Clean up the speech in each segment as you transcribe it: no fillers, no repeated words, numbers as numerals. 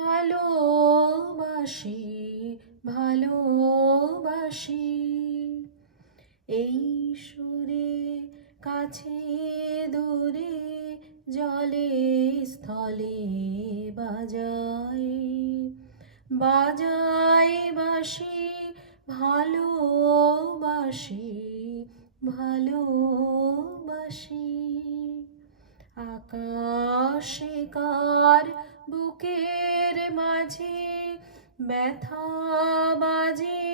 ভালোবাসি ভালোবাসি। এই সুরে কাছে দূরে জলে স্থলে বাজাই বাজাই বাঁশি ভালোবাসি ভালোবাসি। আকাশে কার বুকের মাঝে ব্যথা বাজে,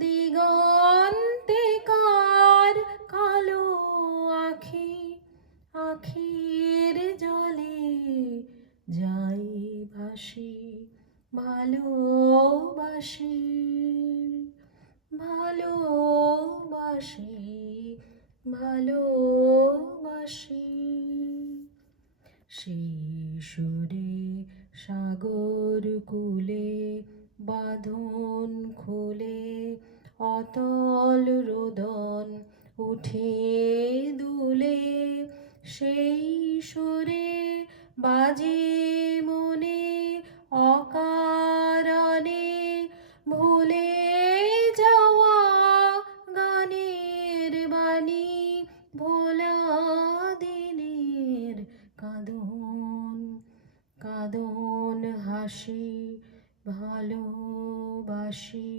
দিগন্তে কার কালো আখি, আখির জলে যাই ভাসি ভালোবাসি ভালোবাসি ভালোবাসি। সেই সুরে সাগর কূলে বাঁধন খুলে অতল রোদন উঠে দুলে, সেই সুরে বাজে মনে অকারণে ভুলে যাওয়া গানের বাণী, ভোলা দিনের কাঁদন কাঁদন হাসি ভালোবাসি।